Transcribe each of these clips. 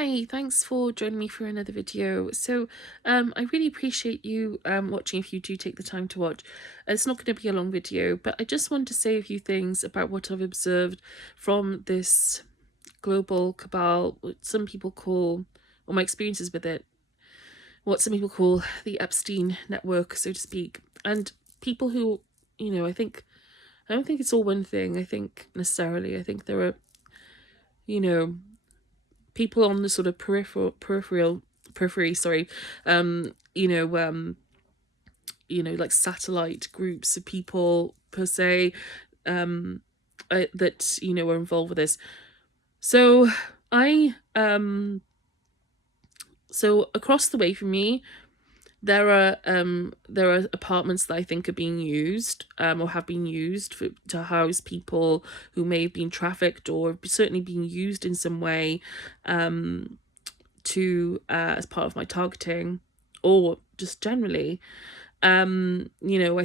Hi, thanks for joining me for another video. I really appreciate you watching if you do take the time to watch. It's not going to be a long video, but I just wanted to say a few things about what I've observed from this global cabal, what some people call, or my experiences with it, what some people call the Epstein network, so to speak. And people who, I don't think it's all one thing. I think there are, you know, people on the sort of periphery, sorry, like satellite groups of people per se, that are involved with this. So I so across the way from me, there are apartments that I think are being used, or have been used to house people who may have been trafficked or certainly being used in some way, to as part of my targeting, or just generally. I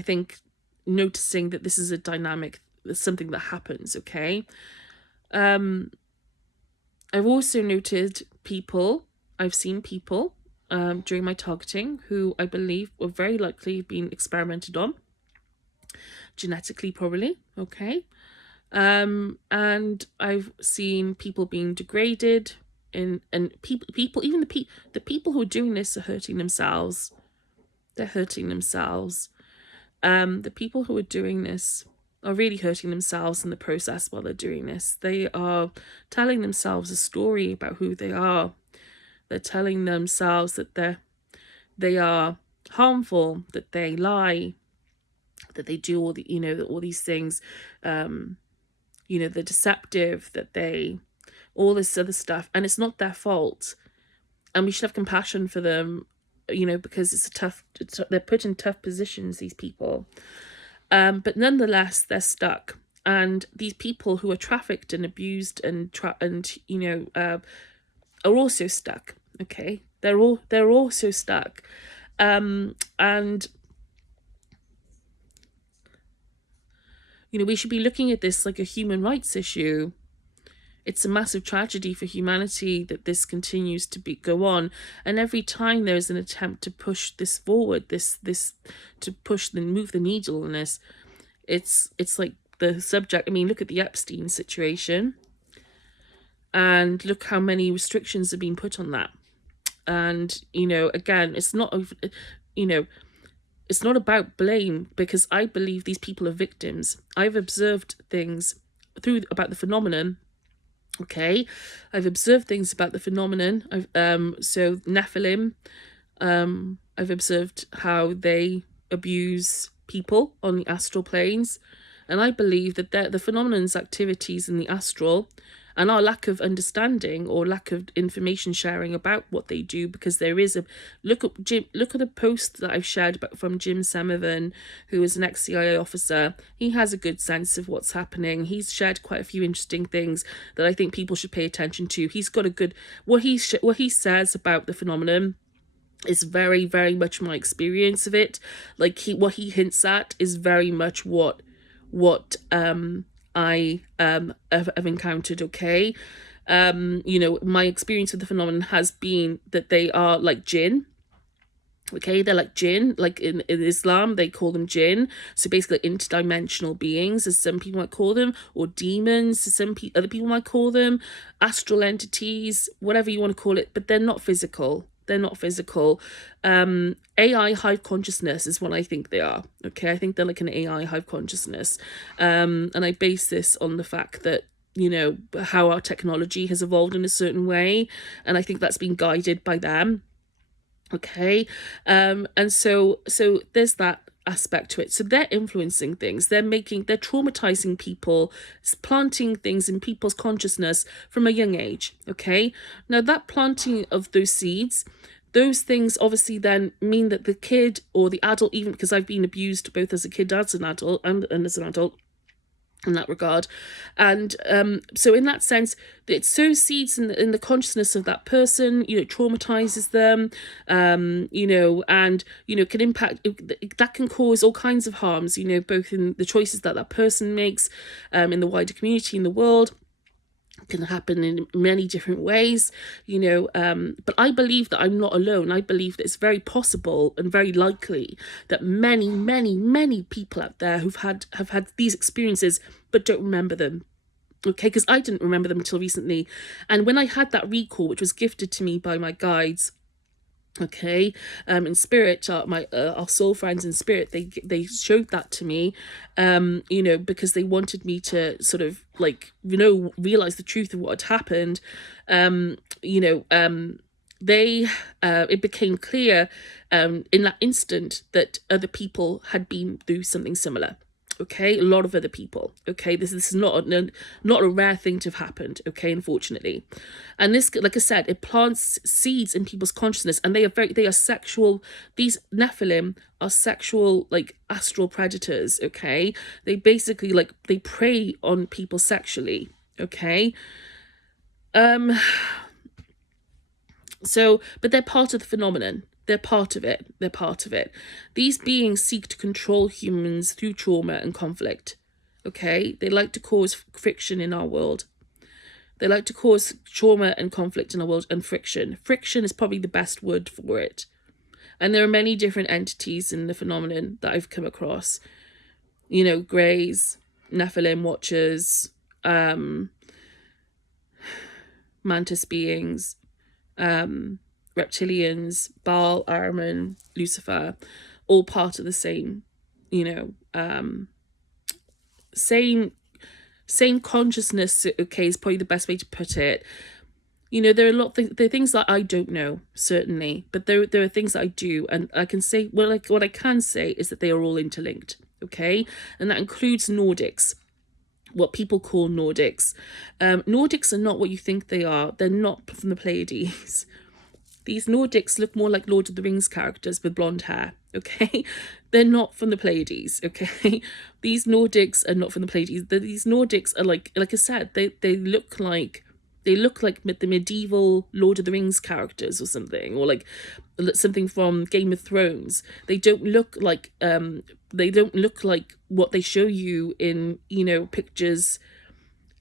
think noticing that this is a dynamic, something that happens. Okay. Um, I've also noted people. I've seen people during my targeting who I believe were very likely being experimented on genetically, probably. Okay. And I've seen people being degraded, and people even the people who are doing this are hurting themselves. They're hurting themselves. The people who are doing this are really hurting themselves in the process while they're doing this. They are telling themselves a story about who they are. They're telling themselves that they are harmful, that they lie, that they do all these things, they're deceptive, that they all this other stuff, and it's not their fault. And we should have compassion for them, because they're put in tough positions, these people. But nonetheless, they're stuck. And these people who are trafficked and abused are also stuck. Okay, they're also stuck. And we should be looking at this like a human rights issue. It's a massive tragedy for humanity that this continues to go on, and every time there's an attempt to push this forward, move the needle on this, it's like the subject. I mean, look at the Epstein situation, and look how many restrictions have been put on that. And again, it's not it's not about blame, because I believe these people are victims. I've observed things about the phenomenon. Okay, I've observed things about the phenomenon. So Nephilim, I've observed how they abuse people on the astral planes, and I believe that the phenomenon's activities in the astral, and our lack of understanding or lack of information sharing about what they do, because there is a look at the post that I've shared from Jim Semivan, who is an ex-CIA officer. He has a good sense of what's happening. He's shared quite a few interesting things that I think people should pay attention to. He's got a good what he says about the phenomenon is very, very much my experience of it. Like what he hints at is very much what I have encountered. Okay, my experience with the phenomenon has been that they are like jinn. Okay, they're like jinn. Like in Islam, they call them jinn. So basically, interdimensional beings, as some people might call them, or demons, as other people might call them, astral entities, whatever you want to call it. But they're not physical. They're not physical. AI hive consciousness is what I think they are. Okay, I think they're like an AI hive consciousness. And I base this on the fact that how our technology has evolved in a certain way, and I think that's been guided by them. Okay, and so there's that aspect to it. So they're influencing things, they're traumatizing people, planting things in people's consciousness from a young age. Okay, now that planting of those seeds, those things obviously then mean that the kid or the adult, even because I've been abused both as a kid as an adult and as an adult in that regard, and so in that sense, it sows seeds in the consciousness of that person. It traumatizes them, and can impact, that can cause all kinds of harms, both in the choices that person makes, in the wider community, in the world. can happen in many different ways, but I believe that I'm not alone. I believe that it's very possible and very likely that many, many, many people out there have had these experiences but don't remember them. Okay, because I didn't remember them until recently. And when I had that recall, which was gifted to me by my guides, okay, in spirit, our soul friends in spirit, they showed that to me, because they wanted me to sort of realize the truth of what had happened. They it became clear in that instant that other people had been through something similar. Okay, a lot of other people. Okay, this is not a rare thing to have happened. Okay, unfortunately, and this, like I said, it plants seeds in people's consciousness, and they are sexual. These Nephilim are sexual, like astral predators. Okay, they basically they prey on people sexually. Okay, so, but they're part of the phenomenon. They're part of it. They're part of it. These beings seek to control humans through trauma and conflict. Okay? They like to cause friction in our world. They like to cause trauma and conflict in our world, and friction. Friction is probably the best word for it. And there are many different entities in the phenomenon that I've come across. Greys, Nephilim watchers, mantis beings, reptilians, Baal, Ahriman, Lucifer, all part of the same, same consciousness. Okay, is probably the best way to put it. There are there are things that I don't know, certainly, but there are things that I do, and I can say, what I can say is that they are all interlinked. Okay, and that includes Nordics. What people call Nordics. Nordics are not what you think they are. They're not from the Pleiades. These Nordics look more like Lord of the Rings characters with blonde hair, okay? They're not from the Pleiades, okay? These Nordics are not from the Pleiades. These Nordics are like I said, they look like the medieval Lord of the Rings characters or something, or like something from Game of Thrones. They don't look like what they show you in pictures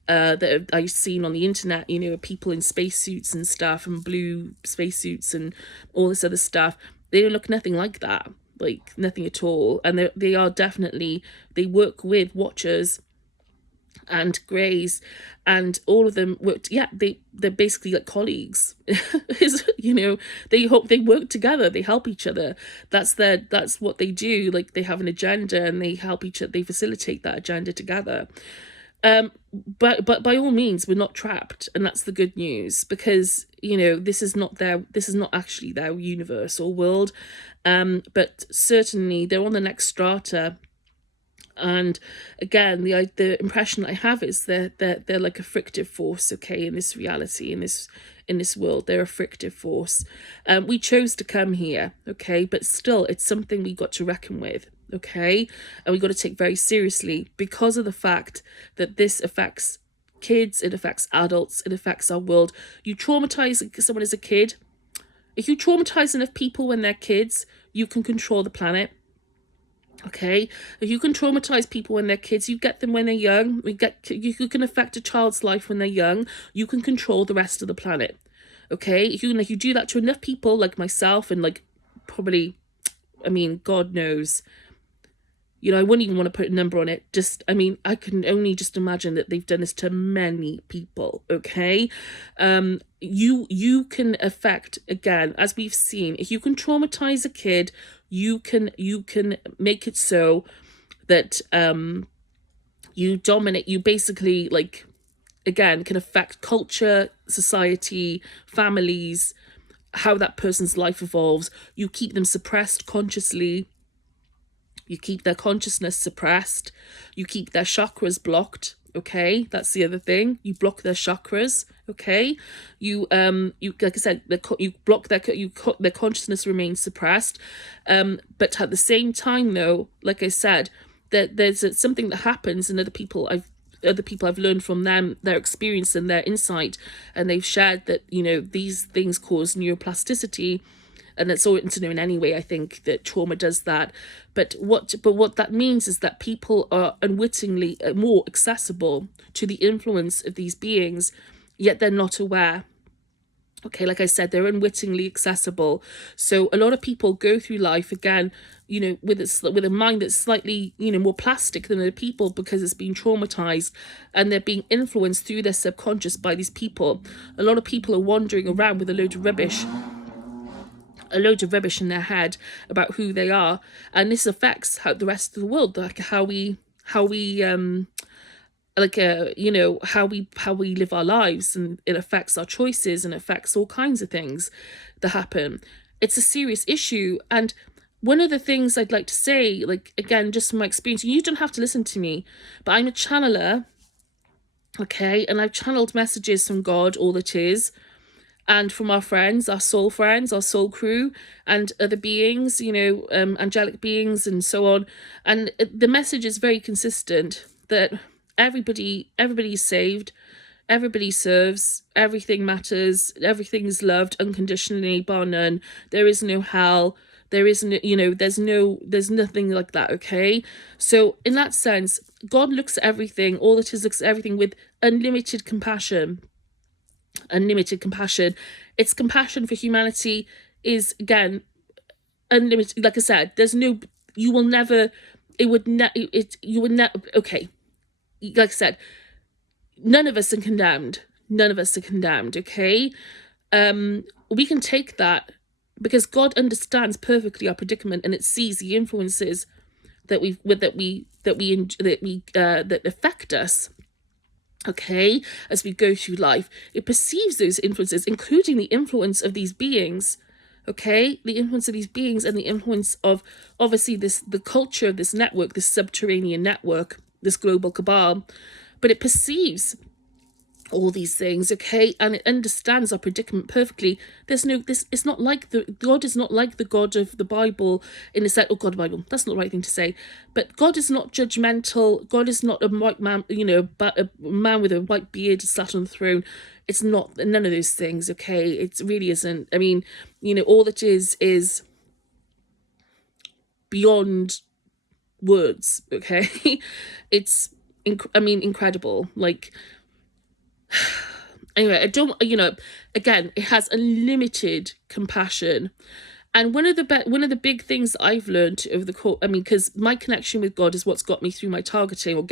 that I've seen on the internet. People in spacesuits and stuff, and blue spacesuits and all this other stuff. They don't look nothing like that, like nothing at all. And they are definitely, they work with watchers and greys, and all of them worked. They're basically like colleagues. They work together, they help each other. That's what they do. Like, they have an agenda and they help each other, they facilitate that agenda together. But by all means, we're not trapped, and that's the good news, because this is not actually their universe or world, but certainly they're on the next strata. And again, the impression I have is they're like a frictive force, okay, in this reality, in this world. They're a frictive force. We chose to come here, okay, but still, it's something we got to reckon with, okay, and we got to take very seriously, because of the fact that this affects kids, it affects adults, it affects our world. You traumatize someone as a kid. If you traumatize enough people when they're kids, you can control the planet. Okay, if you can traumatize people when they're kids, you get them when they're young. You can affect a child's life when they're young. You can control the rest of the planet. Okay, if you do that to enough people, like myself, and probably, God knows, I wouldn't even want to put a number on it. I can only just imagine that they've done this to many people. Okay, you can affect, again, as we've seen, if you can traumatize a kid, you can make it so that you dominate. You basically, again, can affect culture, society, families, how that person's life evolves. You keep them suppressed consciously. You keep their consciousness suppressed. You keep their chakras blocked. Okay, that's the other thing. You block their chakras. Okay, you like I said, you block their consciousness remains suppressed. But at the same time, though, like I said, that there's something that happens, and other people I've learned from them, their experience and their insight, and they've shared that these things cause neuroplasticity, and it's all to known anyway. I think that trauma does that, but what that means is that people are unwittingly more accessible to the influence of these beings, yet they're not aware. Okay, like I said, they're unwittingly accessible. So a lot of people go through life, again, with a mind that's slightly, more plastic than other people, because it's been traumatized and they're being influenced through their subconscious by these people. A lot of people are wandering around with a load of rubbish in their head about who they are, and this affects how the rest of the world, like how we how we live our lives, and it affects our choices and affects all kinds of things that happen. It's a serious issue. And one of the things I'd like to say, like, again, just from my experience, you don't have to listen to me, but I'm a channeler, okay, and I've channeled messages from God, all that is, and from our friends, our soul crew, and other beings, angelic beings and so on. And the message is very consistent, that everybody's saved, everybody serves, everything matters, everything is loved unconditionally, bar none. There is no hell, there is no, there's nothing like that, okay? So in that sense, God looks at everything, all that is, looks at everything with unlimited compassion. Its compassion for humanity is, again, unlimited. Like I said, there's no, you will never, it would never, you would never, okay, like I said, none of us are condemned, okay? We can take that because God understands perfectly our predicament, and it sees the influences that affect us, okay, as we go through life. It perceives those influences, including the influence of these beings, okay, the influence of these beings, and the influence of, obviously, the culture of this network, this subterranean network, this global cabal. But it perceives all these things, okay, and it understands our predicament perfectly. It's not like God is not like the God of the Bible, in the sense, God of the Bible, that's not the right thing to say, but God is not judgmental. God is not a white man, but a man with a white beard sat on the throne. It's not, none of those things, okay? It really isn't. I mean, all that is beyond words, okay? It's incredible. Like, anyway, I don't, again, it has unlimited compassion. And one of the big things that I've learned over the course, because my connection with God is what's got me through my targeting, or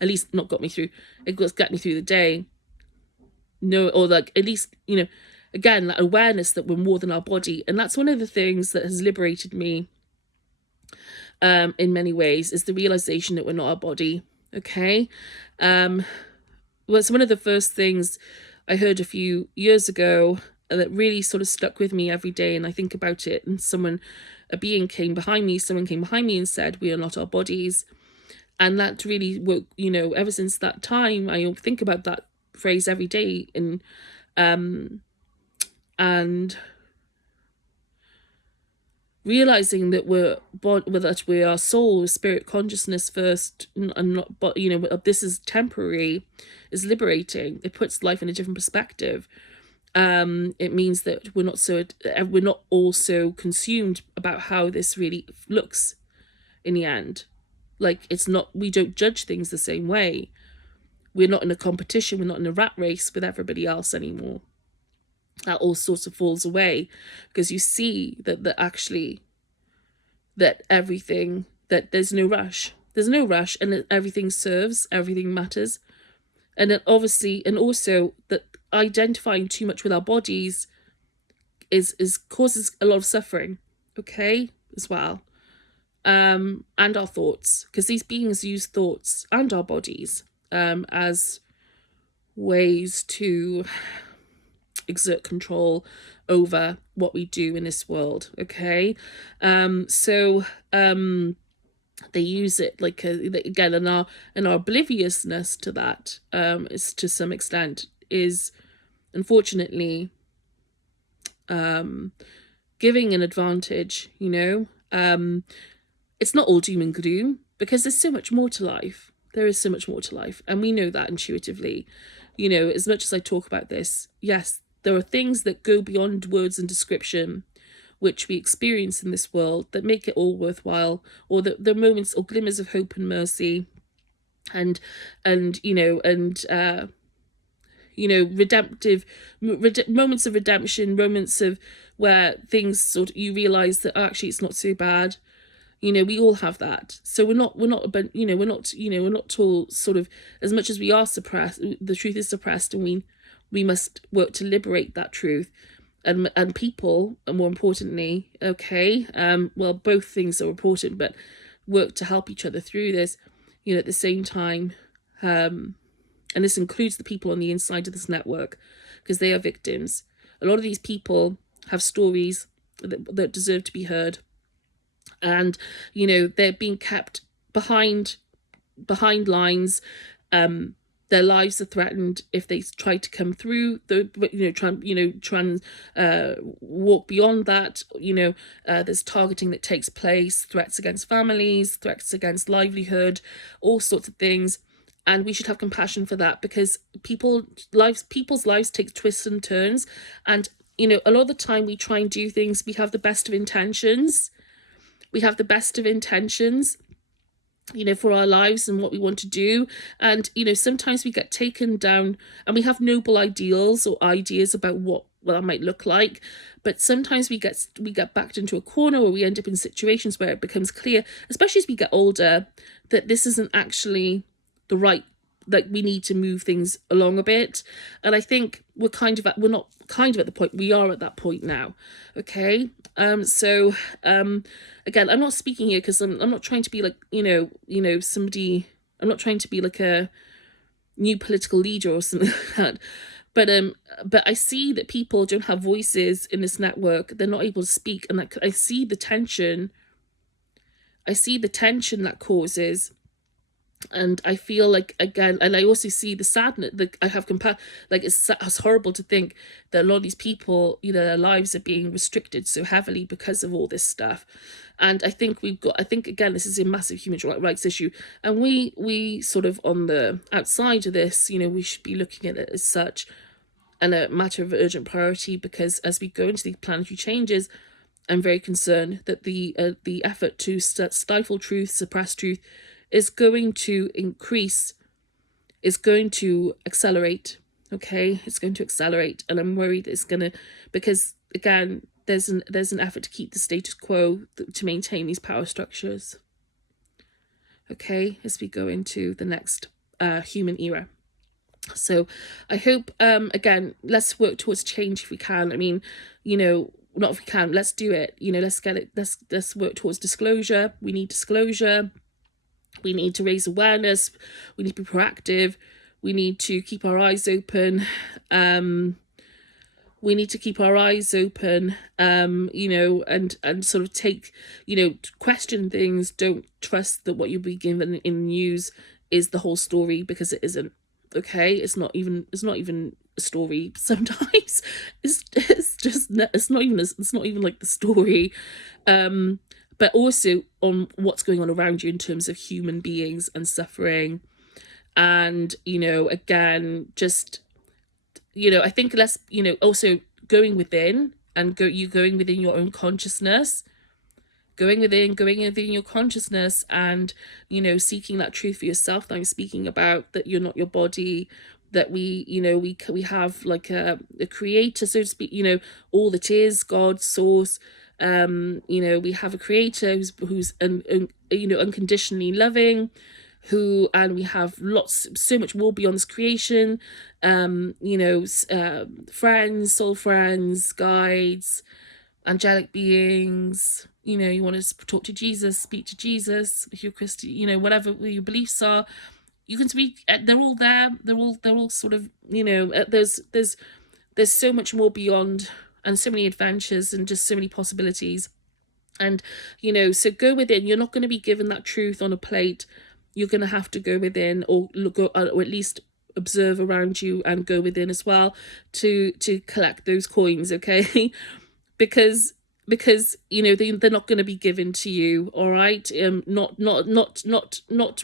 at least not got me through, it was got me through the day. No, or like, at least, again, that awareness that we're more than our body. And that's one of the things that has liberated me, in many ways, is the realization that we're not our body, okay? Was one of the first things I heard a few years ago that really sort of stuck with me every day, and I think about it. And someone came behind me and said, "We are not our bodies." And that really woke, ever since that time, I think about that phrase every day, and realizing that we are soul, spirit, consciousness first, and not, but this is temporary, is liberating. It puts life in a different perspective. It means that we're not all so consumed about how this really looks in the end. Like, it's not, we don't judge things the same way. We're not in a competition, we're not in a rat race with everybody else anymore. That all sorts of falls away, because you see that actually, that everything, that there's no rush, and that everything serves, everything matters. And then obviously, and also that identifying too much with our bodies is causes a lot of suffering, okay, as well. And our thoughts, because these beings use thoughts and our bodies as ways to exert control over what we do in this world, okay? So they use it like again, and our obliviousness to that is, to some extent, is unfortunately giving an advantage. It's not all doom and gloom, because there's so much more to life. There is so much more to life, and we know that intuitively. As much as I talk about this, yes, there are things that go beyond words and description, which we experience in this world that make it all worthwhile, or the moments or glimmers of hope and mercy, and redemptive moments of redemption, moments of where things sort of, you realize that actually it's not so bad. We all have that. So we're not we're not all sort of, as much as we are suppressed, the truth is suppressed, and we must work to liberate that truth. And people, and more importantly, okay, well, both things are important, but work to help each other through this, at the same time. And this includes the people on the inside of this network, because they are victims. A lot of these people have stories that deserve to be heard, and they're being kept behind lines. Their lives are threatened if they try to come through try and walk beyond that. There's targeting that takes place, threats against families, threats against livelihood, all sorts of things. And we should have compassion for that, because people's lives take twists and turns. And a lot of the time we try and do things, we have the best of intentions. For our lives and what we want to do. And sometimes we get taken down, and we have noble ideals or ideas about what that might look like, but sometimes we get backed into a corner, or we end up in situations where it becomes clear, especially as we get older, that this isn't actually the right, like, we need to move things along a bit. And I think we're not kind of at the point, we are at that point now. Okay. Again, I'm not speaking here because I'm not trying to be like, somebody, I'm not trying to be like a new political leader or something like that. But I see that people don't have voices in this network. They're not able to speak. And I see the tension. That causes. And I feel like, again, and I also see the sadness that I have it's horrible to think that a lot of these people, their lives are being restricted so heavily because of all this stuff. And I think again, this is a massive human rights issue, and we sort of, on the outside of this, we should be looking at it as such, and a matter of urgent priority, because as we go into these planetary changes, I'm very concerned that the effort to stifle truth, suppress truth, is going to increase, is going to accelerate. Okay, it's going to accelerate, and I'm worried that it's gonna, because again, there's an effort to keep the status quo, to maintain these power structures. Okay, as we go into the next human era. So I hope, again, let's work towards change if we can. I mean, not if we can, let's do it. Let's get it. Let's work towards disclosure. We need disclosure. We need to raise awareness. We need to be proactive. We need to keep our eyes open. We need to keep our eyes open, and sort of take, question things. Don't trust that what you'll be given in the news is the whole story, because it isn't. Okay, it's not even a story. Sometimes it's not even like the story. But also on what's going on around you in terms of human beings and suffering. And, again, just, I think less, also going within, and going within your own consciousness, going within your consciousness, and, seeking that truth for yourself that I'm speaking about, that you're not your body, that we have like a creator, so to speak, all that is God, source. We have a creator who's unconditionally loving, and we have so much more beyond this creation. Friends, soul friends, guides, angelic beings. You want to talk to Jesus, speak to Jesus. If you're Christian, whatever your beliefs are, you can speak. They're all there. They're all sort of, there's so much more beyond, and so many adventures, and just so many possibilities. And, so go within. You're not going to be given that truth on a plate. You're going to have to go within, or look, or at least observe around you, and go within as well to collect those coins. Okay. Because because you know they're not going to be given to you, all right, not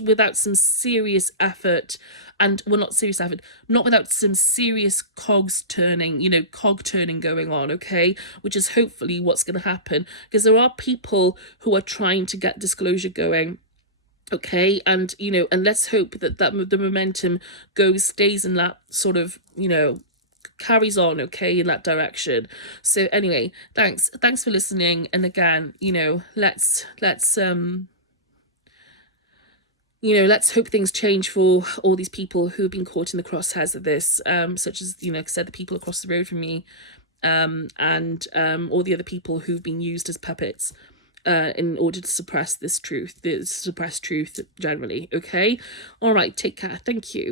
without some serious effort, and well, not serious effort, not without some serious cogs turning, cog turning going on, okay, which is hopefully what's going to happen, because there are people who are trying to get disclosure going. Okay, and and let's hope that the momentum stays in that sort of, carries on, okay, in that direction. So anyway, thanks for listening, and again, let's hope things change for all these people who have been caught in the crosshairs of this, such as, like I said, the people across the road from me, and all the other people who've been used as puppets in order to suppress truth generally. Okay, all right, take care. Thank you.